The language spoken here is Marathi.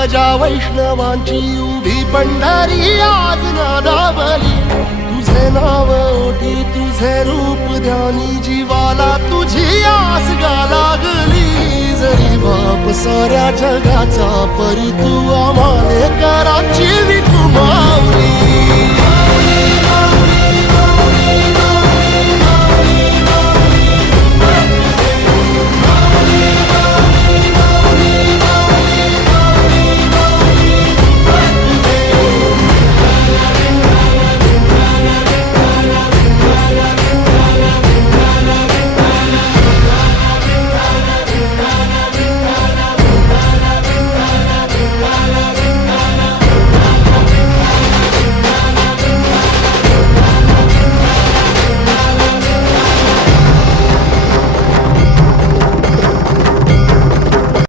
ध्वजा वैष्णवांची उभी पंढरी आज नादावली, तुझे नाव ओठी तुझे रूप ध्यानी, जीवाला तुझी आस गा लागली। जरी बाप साऱ्या जगाचा परी तू आम्हाले कराची विठू माऊली।